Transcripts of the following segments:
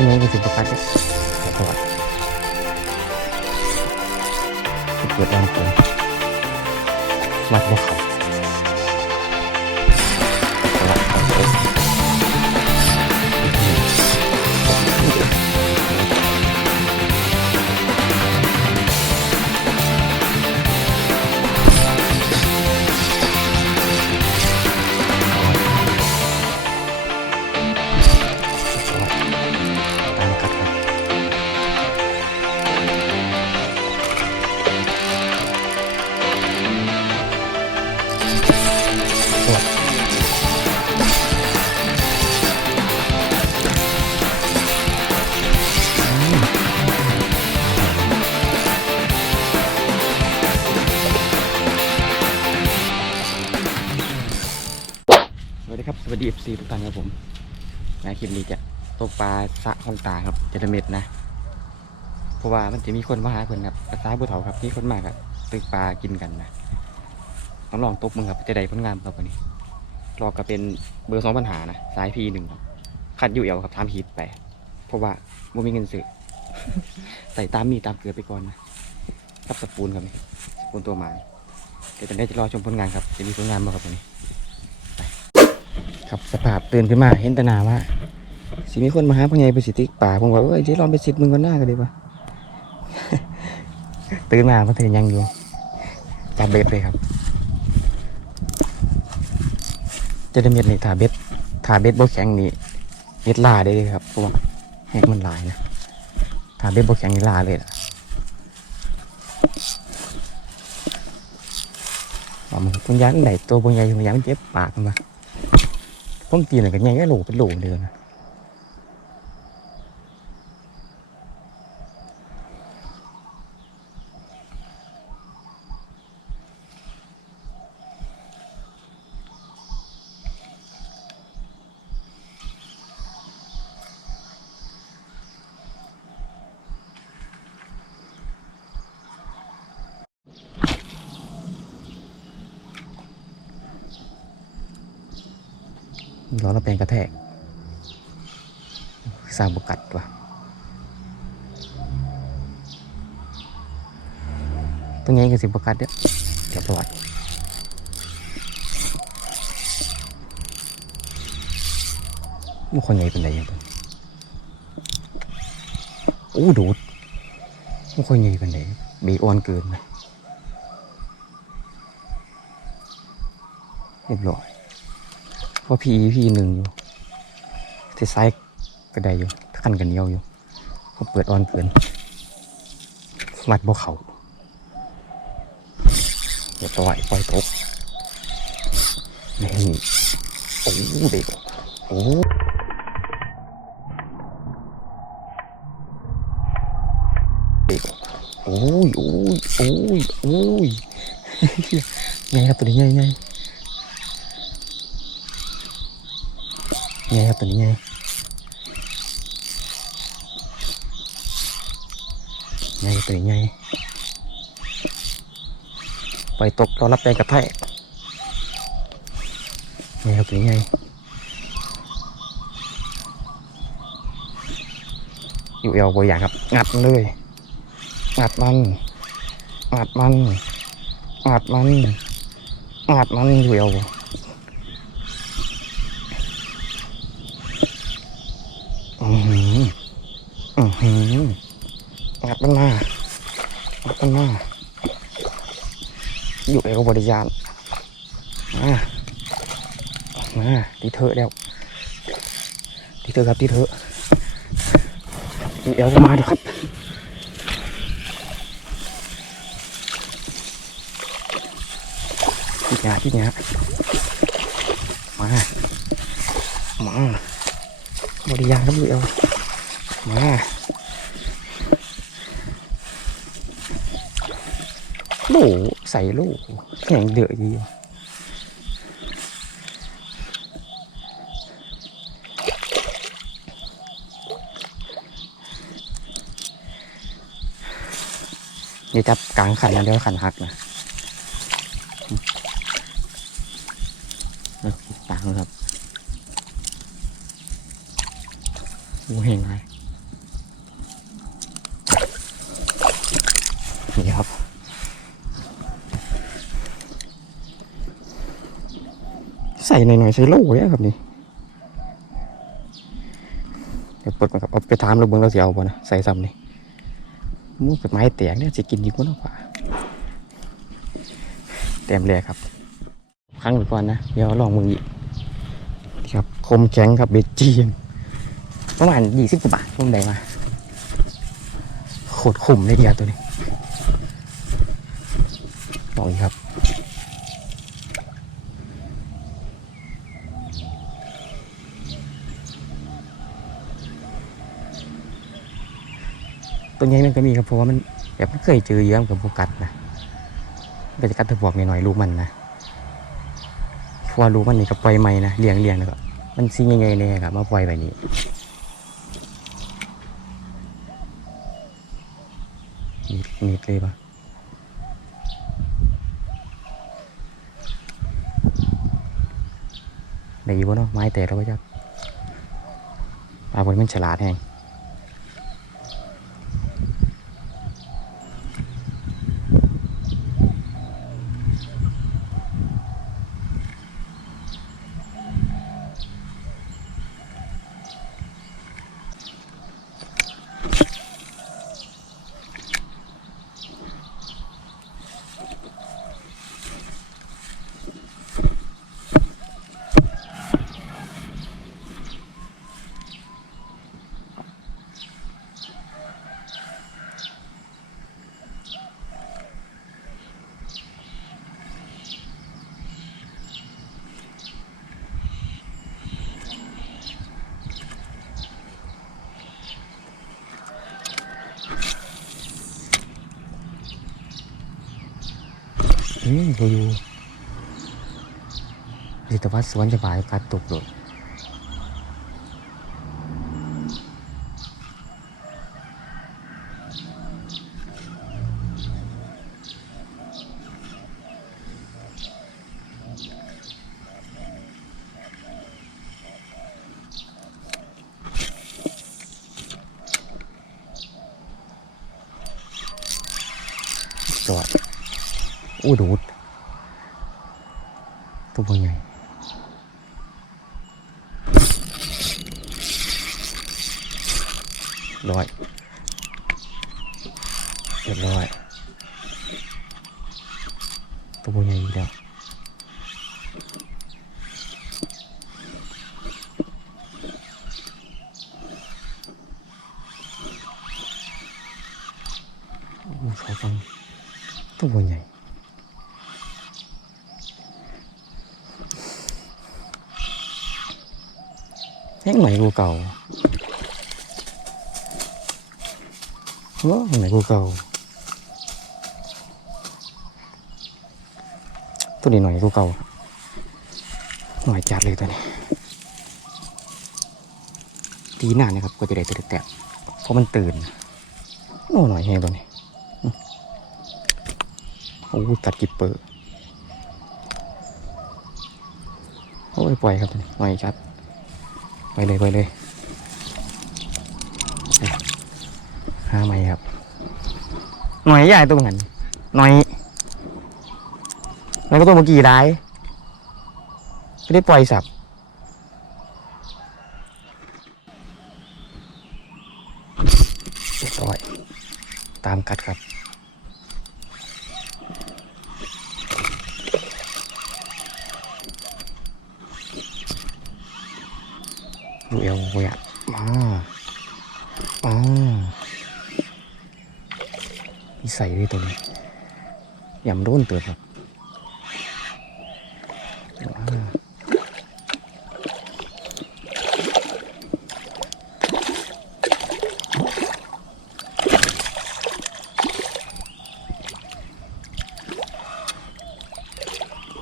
เป็นไงกั FC ทุกท่านครับผมในคลิปนี้จะตกปลาสะของตาครับจดเม็ดนะ เพราะว่ามันจะมีคนมาหาเพิ่นครับภาษาบุเถาครับมีคนมากครับตึกปลากินกันนะต้องลองตบมึงครับจะได้ผลงานต่อไปนี้รอก็เป็นเบอร์สองปัญหานะสายพีหนึ่งครับคัดอยู่เอวครับทำฮีดไป เพราะว่าไม่มีเงินซื้อใส่ตามมีตามเกลือไปก่อนนะกับสปูนครับนี่สปูนตัวหมาเดี๋ยวจะได้จะรอชมผลงานครับจะมีผลงานมาครับวันนี้ ครับสภาพตื่นขึ้นมาเห็นตนาว่าสิมีคนมาหาพ่อใหญ่ไปสิติกป่าผมว่าเอ้ยเดี๋ยวลองไปสิทธิ์มึงกันหน้ากันดีป่ะตื่นมาพระเทนยังอยู่จับเบ็ดเลยครับ จะได้เม็ดนี่ถาเบ็ดถาเบ็ดโบแข็งนี่เม็ดลาได้เลยครับพว่าแหกมันลายนะถาเบ็ดโบแข็งนี่ลาเลยล่ะว่ามันคุณยันไหนตัวพ่อใหญ่คุณยันมันเจ็บปากมันมา ผมตีหน่อยกันใหญ่ก็โหลเป็นโหลเดียวนะ ล้อเราเป็นกระแทกสร้างบุกัดว่ะตรงนี้ก็สิบุกัดเด้อเดี๋ยวประวัติมันคนใหญ่เป็นไรยังไงโอ้ดูดมันคนใหญ่เป็นไรเบีออนเกินนะเรียบร้อย เพราพีพีหนึ่งอยู่ที่ซ้ายก็ได้อยู่ขันกันเนียวอยู่เขาเปิดออนเกินมัดบ่เขาเดี๋ยวปล่อยปล่อยตกนี่โอ้เด็กโอ้เด็กโอ้ยโอ้ยโอ้ยโอ้ยไงครับตัวนี้ไงไง ไงครับตัวนี้ไงไงครับตัวนี้ไงปล่อยตกรอรับแรงกระแทกไงครับตัวนี้ไงอยู่เอวบอยอย่างครับ งัดเลยงัดมันงัดมันงัดมันงัดมันอยู่เอว อือหืออือหือ งัดมันมางัดมันมาอยู่ไอ้ก็บริยานมามาตีเถอะแล้วตีเถอะครับตีเถอะอยู่เอวก็มาดิครับที่นี้ที่นี้มา มาบริยางครับอยู่เอวมา ลู๋ใส่ลู๋แข่งเดือดยี่นี่ครับกลางขันนะเดี๋ยวขันหักนะต่างครับอูเห็นไหมนี่ครับ ใส่หน่อยๆใส่โล่เนี่ยครับนี่เดี๋ยวปลดมาครับเอาไปถามเราเบิ่งเราเสิเอาบ่นะใส่ซ้ำนี่มูกฎหมายแตกเนี่ยสิกินดีกว่าเนาะกว่าเต็มเลยครับครั้งหนึ่งก่อนนะเดี๋ยวลองมืออีกครับคมแข็งครับเบจจีนประมาณยี่สิบกว่าบาทผมได้มาโคตรคุ้มเลยเดียวตัวนี้ลองอีกครับ ตัวใหญ่มันก็มีครับเพราะว่ามันแบบมันเคยเจอเยอะกับโฟกัสนะมันก็จะกัดตะบวกหน่อยๆลูกมันนะเพราะว่าลูกมันนี่ก็ปล่อยไม่นะเลี้ยงเลี้ยงแล้วก็มันซิงใหญ่ๆเนี่ยครับมาปล่อยแบบนี้นิดนิดเลยปะได้อยู่บ่เนาะไม้แต่แล้วก็จะปลาบนมันฉลาดแฮง อืมดูอยู่ดิตวัดสวนจะบายกัดตกเลยจอด อู้ดูดตัวใหญ่ร้อยเรียบร้อยตัวใหญ่อีกแล้วโอ้เขาฟังตัวบ่ใหญ่ แห้งใหม่กูเก่าโอ้ใหม่กูเก่าตัวนี้หน่อยกูเก่าหน่อยจัดเลยตัวนี้ตีหน้านะครับก็จะได้ตัวแตกเพราะมันตื่นโน่หน่อยแห้งตัวนี้โอ้ยกัดกิปเปอร์โอ้ยปล่อยครับหน่อยจัด ไปเลยไปเลยไปหาใหม่ครับ หน่อยใหญ่ตัวเหมือนกันหน่อยแล้วก็ตัวเมื่อกี้ร้ายไม่ได้ปล่อยสับเรียบร้อย ตามกัดครับ ดูเอวเวียดมาอ๋อมีใส่ด้วยตัวนี้ยำรุ่นเตือนครับว้า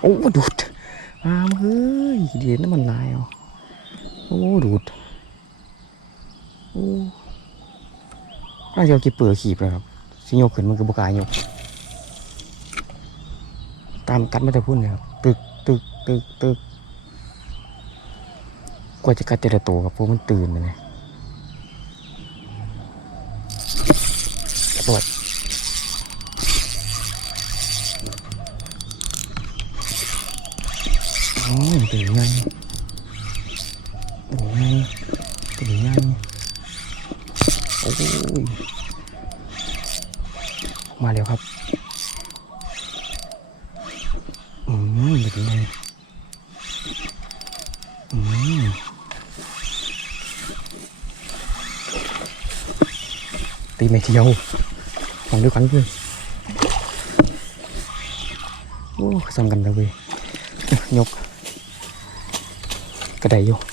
โอ้ดูดอามเฮ้ยเดี๋ยวน้ำมันลายอะ โอ้ ดูด โอ้น่าจะเอากี่เปือขีบเลยครับสิโยกขึ้นมันก็บกายยกตามกัดมาแต่พุ่นเลยครับตึกตึกตึกตึกกว่าจะกัดแต่ละตัวครับพราะมันตื่นเลยปวดอืมตัวให ญ่ตัวใหญ่ตัวใหญ่โอ้ยมาแล้วครับอืมตัวใหญ่อืมตีไม่เที่ยวของด้วยกันเพื่อนโอ้ซ้ำกันแล้วเว้ยยกกระไดอยู่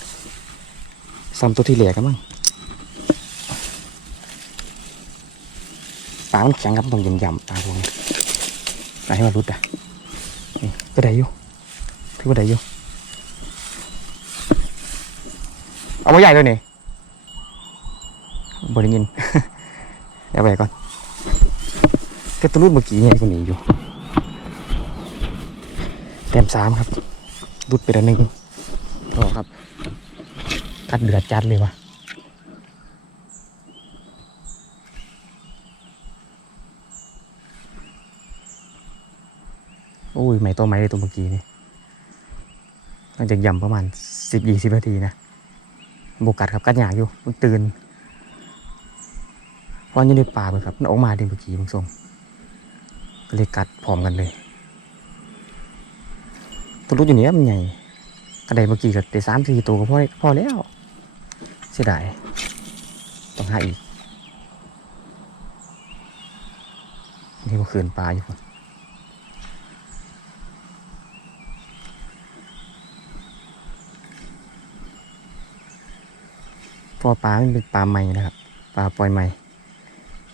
ซ้ำตัวที่เหลือกันมั้งปลามันแข็งครับต้องยำๆปลาพวกนี้ให้มันรุดอะนี่กระไดอยู่ถือกระไดอยู่เอามาใหญ่เลยนี่บริยินเดี๋ยวไปก่อนแต่ตัวรุ่นเมื่อกี้ไงคนนี้อยู่เต็มสามครับรุดไปแล้วหนึ่งก็ครับ กัดเดือดจัดเลยวะโอ้ย ไม่ตัวไม้เลยตัวเมื่อกี้นี่หลังจากย่ำประมาณสิบยี่สิบนาทีนะบกัดครับกัดหยากอยู่มันตื่นเพราะอยู่ในป่าเลยครับมันออกมาเดิเมื่อกี้มึงส่งก็เลยกัดพร้อมกันเลยตัวรู้อยู่เนี้ยมันใหญ่กระไดเมื่อกี้ก็ได้สามสี่ตัวก็พอพอแล้ว เสียดายต้องหาอีก นี่ก็คืนปลาอยู่พุ่นพอปลามันเป็นปลาใหม่นะครับ ปลาปล่อยใหม่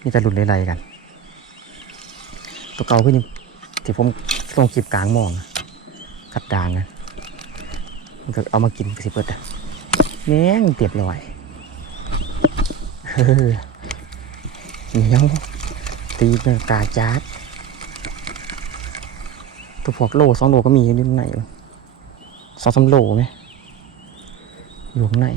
มีแต่หลุดไล่ๆกัน ตัวเก่าขึ้นที่ผมลงคลิปกลางหมองกัดด่างนะมันก็เอามากินสิเปิดอะแม่งเตียบลอย เหนียวตีเนื้อกาจาดตัวพวกโลสองโลก็มีอยู่ในสองสามโลไหมอยู่ข้างใน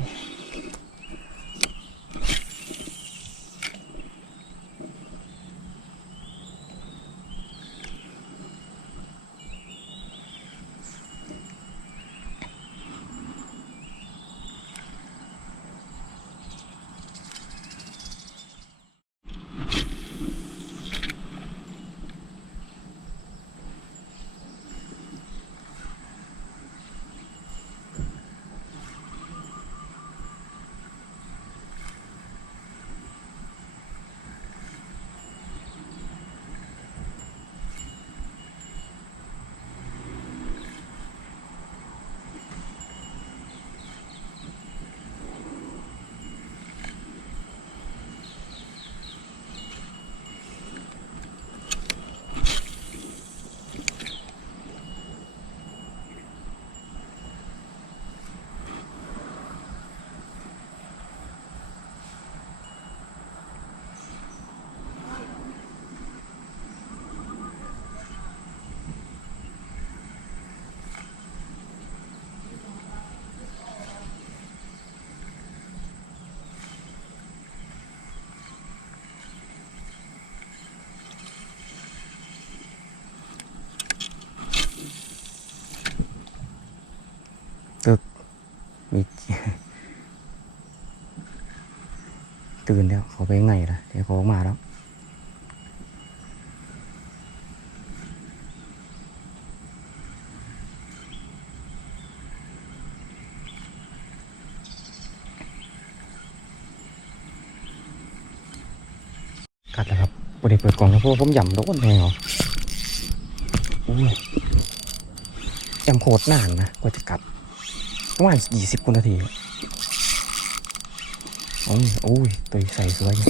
ไปไงล่ะเดี๋ยวเขาออกมาแล้วกัดแล้วครับบริเปิดกล่องแล้วเพราะว่าผมหย่ำโดนแมวโอ้ยยำโคตรนานนะกว่าจะกัดประมาณยี่สิบกว่นาที โอ้ยโอ้ยตัวใส่สวยอยู่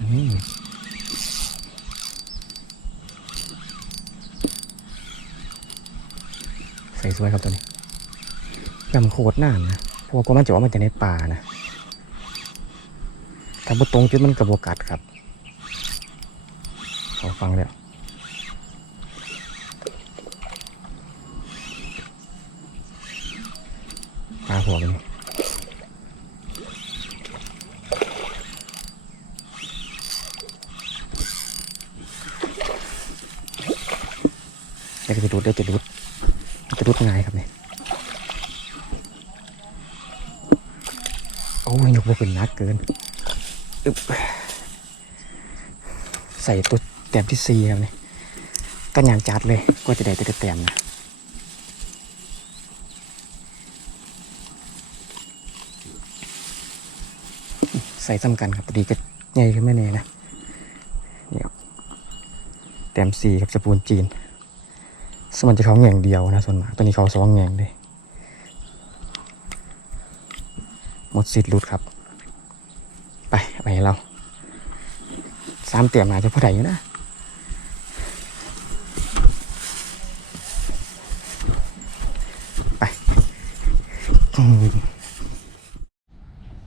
อืมใส่สวยครับตัวนี้ยำโคตรน่านนะพว่าก็มันจะว่ามันจะในป่านะถ้าบตรงจุดมันกระบวกัดครับขอฟังแล้วปลาหัวกันนี่ รุดเดี๋ยวจะรุดจะรุดง่ายครับเนี่ยโอ้ยยกบวกเป็นนักเกินอึบใส่ตัวแต้มที่สี่ครับเนี่ยก็ย่างจัดเลยก็จะได้แต่แต้มนะใส่ซ้ำกันครับพอดีก็ใหญ่ขึ้นแม่แน่นะเนี่ยแต้มสี่ครับสปูนจีน สมันจะเขาแง่งเดียวนะส่วนมากตัวนี้เขาสองแง่งเลยหมดสิทธิ์หลุดครับ ไปไปเราสามเตี่ยมอาจจะพอได้อยู่นะไป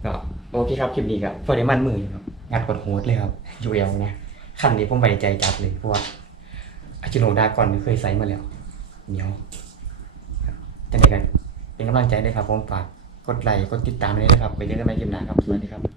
ก็โอเคครับคลิปนี้ครับพอได้มันมืออยู่ครับงัดกดโฮสเลยครับยูเอลนะขั้นนี้ผมไว้ใจจัดเลยเพราะว่าอาจิโนดาก่อนเคยใส่มาแล้ว เหนียวครับจะได้กันเป็นกำลังใจด้วยครับผมฝากกดไลค์กดติดตามไว้ด้วยนะครับ ไปเจอกันใหม่คลิปหน้าครับสวัสดีครับ